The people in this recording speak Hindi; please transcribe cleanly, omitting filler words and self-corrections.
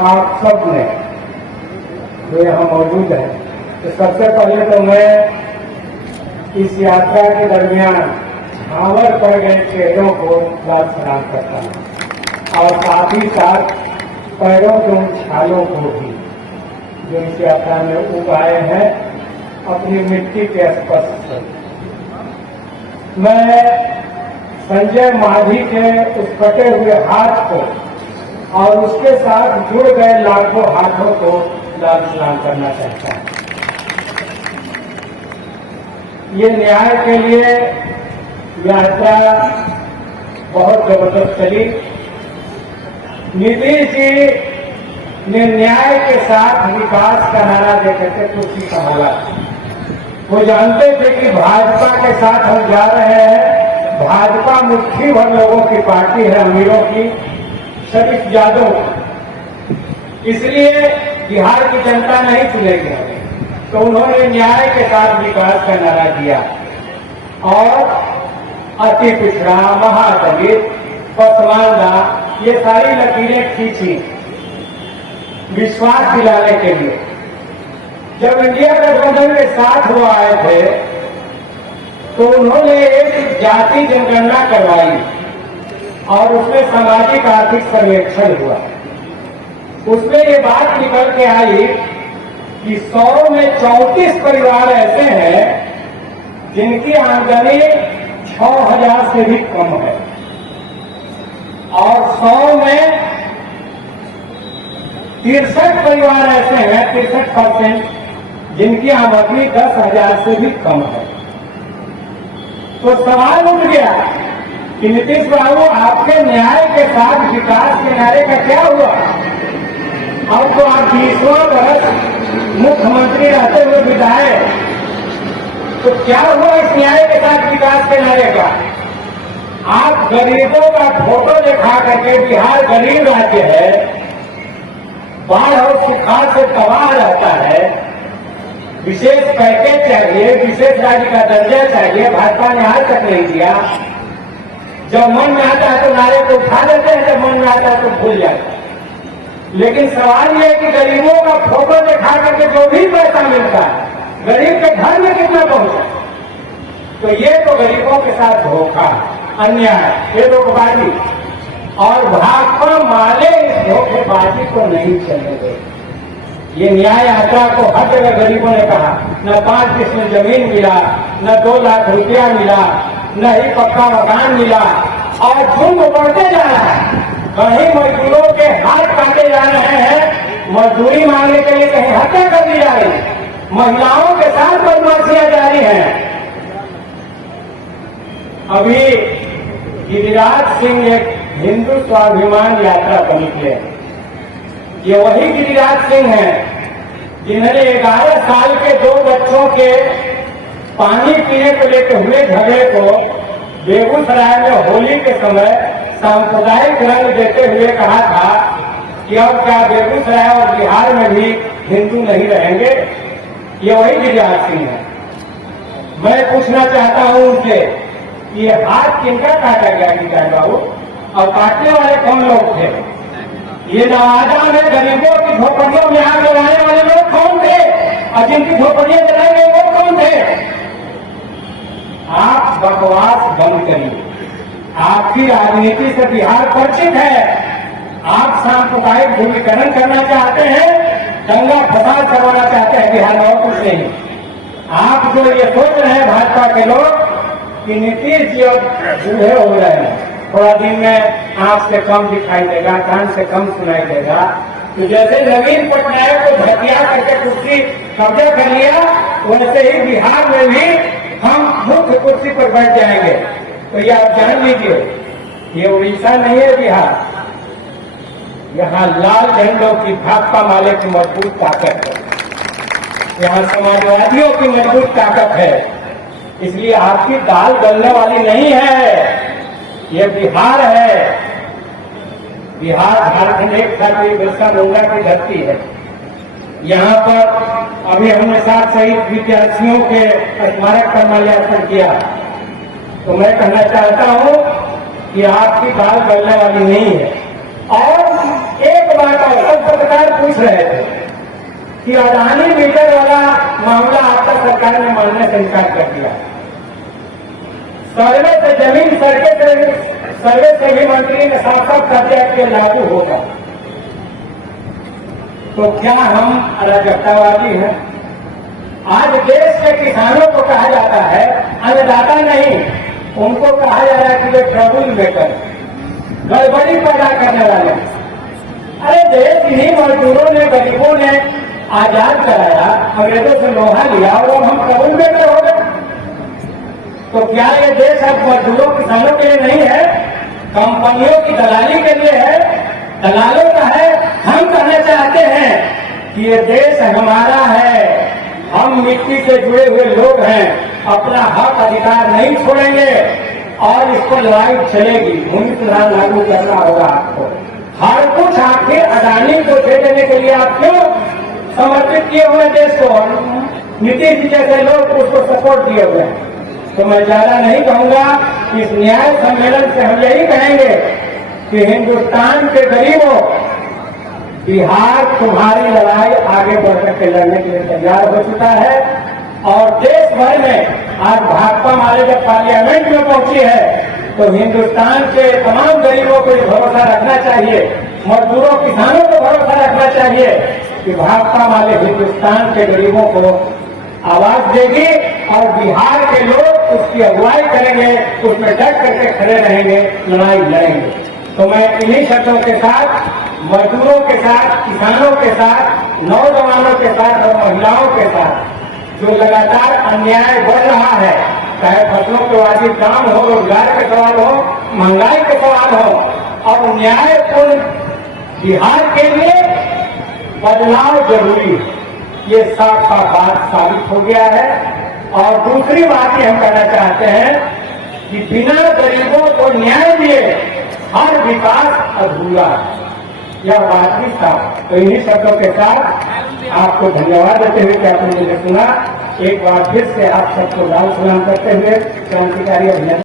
आप सब ने जो यहाँ मौजूद है, तो सबसे पहले तो मैं इस यात्रा के दरमियान हावर पड़ गए चेहरों को लाल सलाम करता हूँ और साथ ही साथ पैरों के उन छालों को भी जो इस यात्रा में उगाए हैं अपनी मिट्टी के स्पर्श से। मैं संजय मांझी के उस कटे हुए हाथ को और उसके साथ जुड़ गए लाखों हाथों को लाल सलाम करना चाहता हूं। ये न्याय के लिए यात्रा बहुत जबरदस्त चली। नीतीश जी ने न्याय के साथ विकास का नारा देकर के कुर्सी संभाला। वो जानते थे कि भाजपा के साथ हम जा रहे हैं। भाजपा मुट्ठी भर लोगों की पार्टी है, अमीरों की, शरीफ यादव, इसलिए बिहार की जनता नहीं चुनेगी। तो उन्होंने न्याय के साथ विकास का नारा दिया और अति पिछड़ा, महादलित, पसमानदा, ये सारी लकीरें खींची विश्वास दिलाने के लिए। जब इंडिया गठबंधन के साथ वो आए थे तो उन्होंने एक जाति जनगणना करवाई और उसमें सामाजिक आर्थिक सर्वेक्षण हुआ। उसमें ये बात निकल के आई कि 100 में 34 परिवार ऐसे हैं जिनकी आमदनी 6,000 से भी कम है और 100 में 63 परिवार ऐसे हैं, 63% जिनकी आमदनी 10,000 से भी कम है। तो सवाल उठ गया कि नीतीश बाबू, आपके न्याय के साथ विकास के नारे का क्या हुआ? अब तो आप 20वां वर्ष मुख्यमंत्री रहते हुए बिताए, तो क्या हुआ इस न्याय के साथ विकास के नारे का? आप गरीबों का फोटो दिखा करके, बिहार गरीब राज्य है, बाढ़ और सुखाड़ से तबाह रहता है, विशेष पैकेज चाहिए, विशेष राज्य का दर्जा चाहिए, भाजपा ने आज तक नहीं दिया। जब मन में आता है तो नारे को उठा देते हैं, जब मन में आता है तो भूल जाते हैं। लेकिन सवाल यह है कि गरीबों का फोटो दिखा करके जो भी पैसा मिलता है, गरीब के घर में कितना पहुंचा? तो ये तो गरीबों के साथ धोखा, अन्याय, धोखेबाजी, और भाजपा माले इस धोखेबाजी को नहीं चलने देगी। ये न्याय यात्रा को हर जगह गरीबों ने कहा, न 5 किस्म जमीन मिला, न 2 लाख रुपया मिला, न ही पक्का मकान मिला, और झुंड बढ़ते जा रहा है। कहीं मजदूरों के हाथ काटे जा रहे हैं, मजदूरी मांगने के लिए कहीं हत्या कर दी जा रही है, महिलाओं के साथ बदमाशियां जारी हैं। अभी गिरिराज सिंह एक हिंदू स्वाभिमान यात्रा पर निकले। ये वही गिरिराज सिंह हैं जिन्होंने 11 साल के 2 बच्चों के पानी पीने को लेकर हुए झगड़े को बेगूसराय में होली के समय सांप्रदायिक रंग देते हुए कहा था कि अब क्या बेगूसराय और बिहार में भी हिंदू नहीं रहेंगे। ये वही गिरिराज सिंह है। मैं पूछना चाहता हूं उनसे, ये हाथ किनका काटा गया गिरिराज बाबू, और काटने वाले कौन लोग थे? ये नवादा में गरीबों की झोपड़ियों में आग लगाने वाले लोग कौन थे, और जिनकी झोपड़ियां जलाई गई वो कौन थे? आप बकवास बंद करिए। आपकी राजनीति से बिहार परिचित है। आप सांप्रदायिक ध्रुवीकरण करना चाहते हैं, दंगा फसाद करवाना चाहते हैं बिहार में, और कुछ नहीं। आप जो ये सोच रहे हैं भाजपा के लोग कि नीतीश जी अब बूढ़े हो रहे हैं, थोड़ा दिन में आंख से कम दिखाई देगा, कान से कम सुनाई देगा, तो जैसे नवीन पटनायक को हथिया करके कुर्सी कब्जा कर लिया, वैसे ही बिहार में भी हम मुख्य कुर्सी पर बैठ जाएंगे। तो ये आप जान लीजिए, ये उड़ीसा नहीं है बिहार। यहाँ लाल झंडों की भाकपा माले की मजबूत ताकत है, यहाँ समाजवादियों की मजबूत ताकत है। इसलिए आपकी दाल गलने वाली नहीं है, ये बिहार है। बिहार झारखंड एक था, बिरसा मुंडा की धरती है। यहाँ पर अभी हमने 7 शहीद विद्यार्थियों के स्मारक पर माल्यार्पण किया। तो मैं कहना चाहता हूँ कि आपकी दाल गलने वाली नहीं है। और एक बात और, सब पत्रकार पूछ रहे थे कि अडानी मीटर वाला मामला आपका सरकार ने मानने से इनकार कर दिया। सर्वे से जमीन सर्वे से भी मंत्री ने साफ साफ कर दिया कि लागू होगा। तो क्या हम अराजकतावादी हैं? आज देश के किसानों को कहा जाता है, अन्नदाता नहीं, उनको कहा जा रहा है कि वे ट्रबल मेकर, गड़बड़ी पैदा करने वाले। अरे देश इन्हीं मजदूरों ने, गरीबों ने आजाद कराया, अंग्रेजों से लोहा लिया और हम ट्रबल मेकर हो गए। तो क्या ये देश अब मजदूरों किसानों के लिए नहीं है, कंपनियों की दलाली के लिए है, दलालों का है? हम कहना चाहते हैं कि ये देश हमारा है, हम मिट्टी से जुड़े हुए लोग हैं, अपना हक अधिकार नहीं छोड़ेंगे और इसको लड़ाई चलेगी। भूमि सुधार लागू करना होगा आपको। हर कुछ आखिर अडानी को दे देने के लिए आप क्यों समर्पित किए हुए देश को? नीतीश जी जैसे लोग उसको सपोर्ट दिए हुए हैं। तो मैं ज्यादा नहीं कहूंगा। इस न्याय सम्मेलन से हम यही कहेंगे कि हिंदुस्तान के गरीबों, बिहार तुम्हारी लड़ाई आगे बढ़ करके लड़ने के लिए तैयार हो चुका है और देश भर में आज भाजपा माले जब पार्लियामेंट में पहुंची है तो हिंदुस्तान के तमाम गरीबों को भरोसा रखना चाहिए, मजदूरों किसानों को भरोसा रखना चाहिए कि भाजपा माले हिंदुस्तान के गरीबों को आवाज देगी और बिहार के लोग उसकी अगुवाई करेंगे, उसमें डट करके खड़े रहेंगे, लड़ाई लड़ेंगे। तो मैं इन्हीं शब्दों के साथ, मजदूरों के साथ, किसानों के साथ, नौजवानों के साथ और महिलाओं के साथ जो लगातार अन्याय बढ़ रहा है, चाहे फसलों के वाजिब दाम हो, रोजगार के सवाल हो, महंगाई के सवाल हो, और न्यायपूर्ण बिहार के लिए बदलाव जरूरी है, ये साफ साफ बात साबित हो गया है। और दूसरी बात ये हम कहना चाहते हैं कि बिना गरीबों को न्याय दिए हर विकास अधूरा है, यह बात भी साफ। तो इन्हीं शब्दों के साथ आपको धन्यवाद देते हुए कि आपने मुझे सुना। एक बार फिर से आप सबको लाल सलाम करते हुए क्रांतिकारी अभियान